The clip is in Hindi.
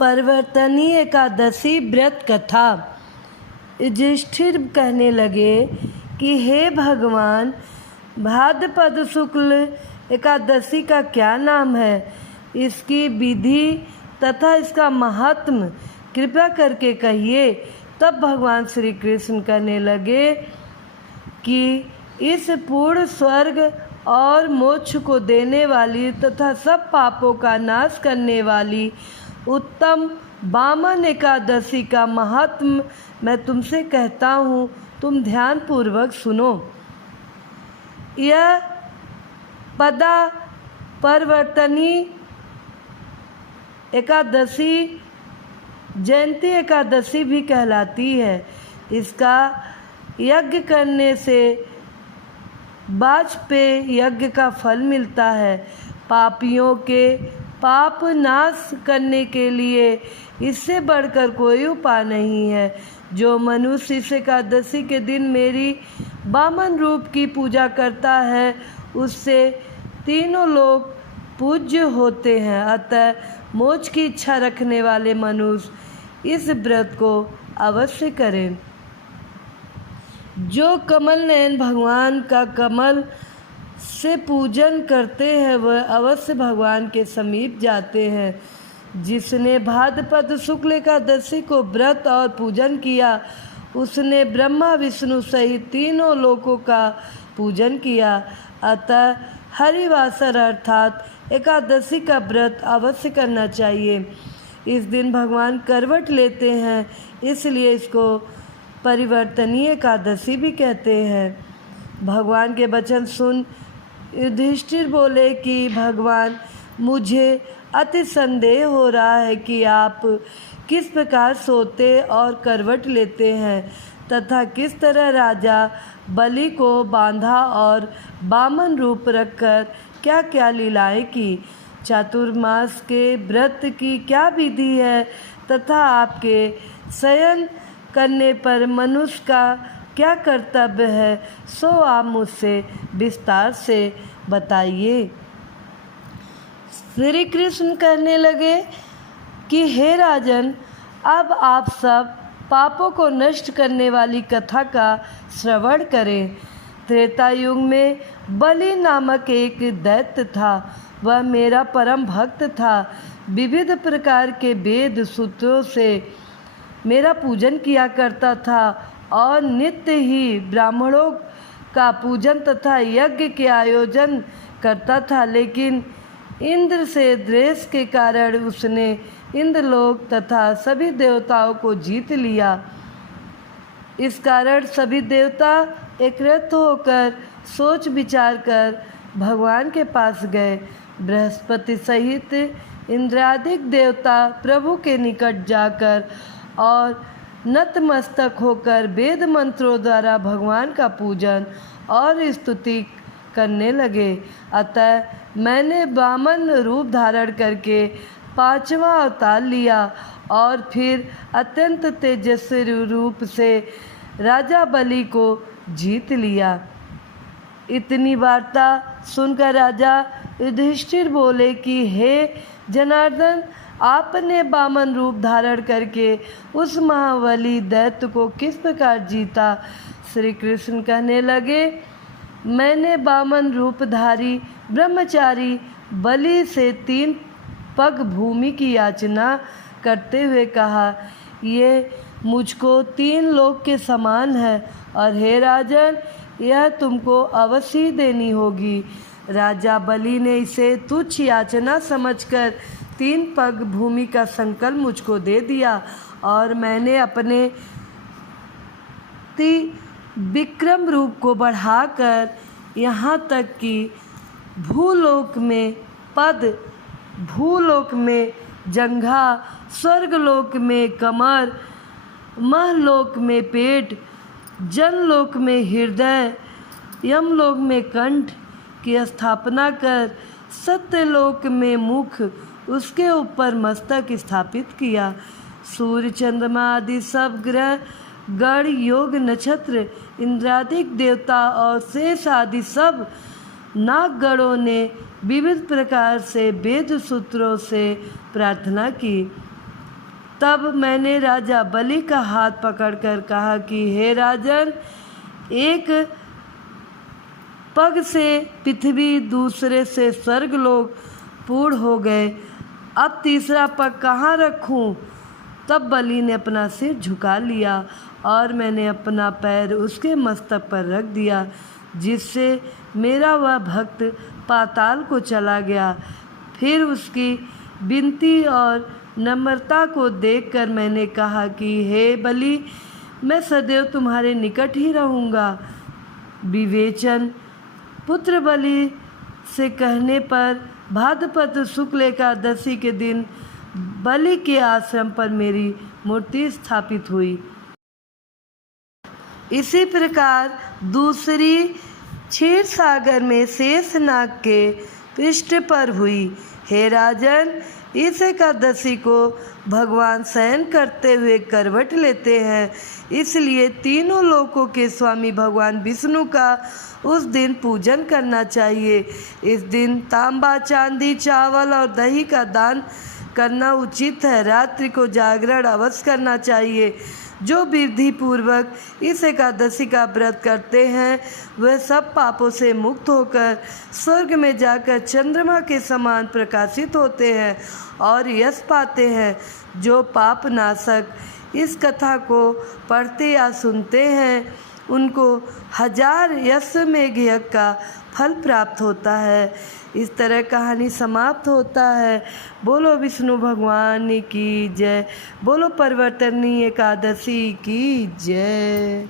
परिवर्तनी एकादशी व्रत कथा। युधिष्ठिर कहने लगे कि हे भगवान, भाद्रपद शुक्ल एकादशी का क्या नाम है, इसकी विधि तथा इसका महात्म कृपया करके कहिए। तब भगवान श्री कृष्ण कहने लगे कि इस पूर्ण स्वर्ग और मोक्ष को देने वाली तथा सब पापों का नाश करने वाली उत्तम वामन एकादशी का महात्म मैं तुमसे कहता हूँ, तुम ध्यान पूर्वक सुनो। यह पदा परिवर्तनी एकादशी जयंती एकादशी भी कहलाती है। इसका यज्ञ करने से वाजपेय यज्ञ का फल मिलता है। पापियों के पाप नाश करने के लिए इससे बढ़कर कोई उपाय नहीं है। जो मनुष्य इस एकादशी के दिन मेरी वामन रूप की पूजा करता है, उससे तीनों लोग पूज्य होते हैं। अतः मोक्ष की इच्छा रखने वाले मनुष्य इस व्रत को अवश्य करें। जो कमल नयन भगवान का कमल से पूजन करते हैं, वह अवश्य भगवान के समीप जाते हैं। जिसने भाद्रपद शुक्ल एकादशी को व्रत और पूजन किया, उसने ब्रह्मा विष्णु सहित तीनों लोकों का पूजन किया। अतः हरिवासर अर्थात एकादशी का व्रत अवश्य करना चाहिए। इस दिन भगवान करवट लेते हैं, इसलिए इसको परिवर्तनीय एकादशी भी कहते हैं। भगवान के वचन सुन युधिष्ठिर बोले कि भगवान, मुझे अति संदेह हो रहा है कि आप किस प्रकार सोते और करवट लेते हैं तथा किस तरह राजा बलि को बांधा और वामन रूप रखकर क्या क्या लीलाएं की। चातुर्मास के व्रत की क्या विधि है तथा आपके शयन करने पर मनुष्य का क्या कर्तव्य है, सो आप मुझसे विस्तार से बताइए। श्री कृष्ण कहने लगे कि हे राजन, अब आप सब पापों को नष्ट करने वाली कथा का श्रवण करें। त्रेता युग में बलि नामक एक दैत्य था। वह मेरा परम भक्त था। विविध प्रकार के वेद सूत्रों से मेरा पूजन किया करता था और नित्य ही ब्राह्मणों का पूजन तथा यज्ञ के आयोजन करता था। लेकिन इंद्र से द्वेष के कारण उसने इंद्रलोक तथा सभी देवताओं को जीत लिया। इस कारण सभी देवता एकत्र होकर सोच विचार कर भगवान के पास गए। बृहस्पति सहित इंद्रादिक देवता प्रभु के निकट जाकर और नतमस्तक होकर वेद मंत्रों द्वारा भगवान का पूजन और स्तुति करने लगे। अतः मैंने वामन रूप धारण करके 5वां अवतार लिया और फिर अत्यंत तेजस्वी रूप से राजा बलि को जीत लिया। इतनी वार्ता सुनकर राजा युधिष्ठिर बोले कि हे जनार्दन, आपने वामन रूप धारण करके उस महाबली दैत्य को किस प्रकार जीता। श्री कृष्ण कहने लगे, मैंने वामन रूपधारी ब्रह्मचारी बलि से 3 पग भूमि की याचना करते हुए कहा, ये मुझको 3 लोक के समान है और हे राजन, यह तुमको अवश्य देनी होगी। राजा बलि ने इसे तुच्छ याचना समझकर 3 पग भूमि का संकल्प मुझको दे दिया और मैंने अपने विक्रम रूप को बढ़ाकर यहाँ तक कि भूलोक में पद, भूलोक में जंघा, स्वर्गलोक में कमर, महलोक में पेट, जनलोक में हृदय, यमलोक में कंठ की स्थापना कर सत्यलोक में मुख, उसके ऊपर मस्तक स्थापित किया। सूर्य, चंद्रमा आदि सब ग्रह, गण, योग, नक्षत्र, इंद्रादिक देवता और शेष आदि सब नागगणों ने विविध प्रकार से वेद सूत्रों से प्रार्थना की। तब मैंने राजा बलि का हाथ पकड़कर कहा कि हे राजन, एक पग से पृथ्वी, दूसरे से स्वर्गलोक पूर्ण हो गए, अब तीसरा पग कहाँ रखूं? तब बलि ने अपना सिर झुका लिया और मैंने अपना पैर उसके मस्तक पर रख दिया, जिससे मेरा वह भक्त पाताल को चला गया। फिर उसकी विनती और नम्रता को देखकर मैंने कहा कि हे बलि, मैं सदैव तुम्हारे निकट ही रहूँगा। विवेचन। पुत्र बलि से कहने पर भाद्रपद शुक्ल एकादशी के दिन बलि के आश्रम पर मेरी मूर्ति स्थापित हुई। इसी प्रकार दूसरी क्षीर सागर में शेषनाग के पृष्ठ पर हुई। हे राजन, इस एकादशी को भगवान शयन करते हुए करवट लेते हैं, इसलिए तीनों लोकों के स्वामी भगवान विष्णु का उस दिन पूजन करना चाहिए। इस दिन तांबा, चांदी, चावल और दही का दान करना उचित है। रात्रि को जागरण अवश्य करना चाहिए। जो विधि पूर्वक इस एकादशी का व्रत करते हैं वह सब पापों से मुक्त होकर स्वर्ग में जाकर चंद्रमा के समान प्रकाशित होते हैं और यश पाते हैं। जो पाप नाशक इस कथा को पढ़ते या सुनते हैं उनको 1000 अश्वमेध यज्ञ का फल प्राप्त होता है। इस तरह कहानी समाप्त होता है। बोलो विष्णु भगवान की जय। बोलो परिवर्तनीय एकादशी की जय।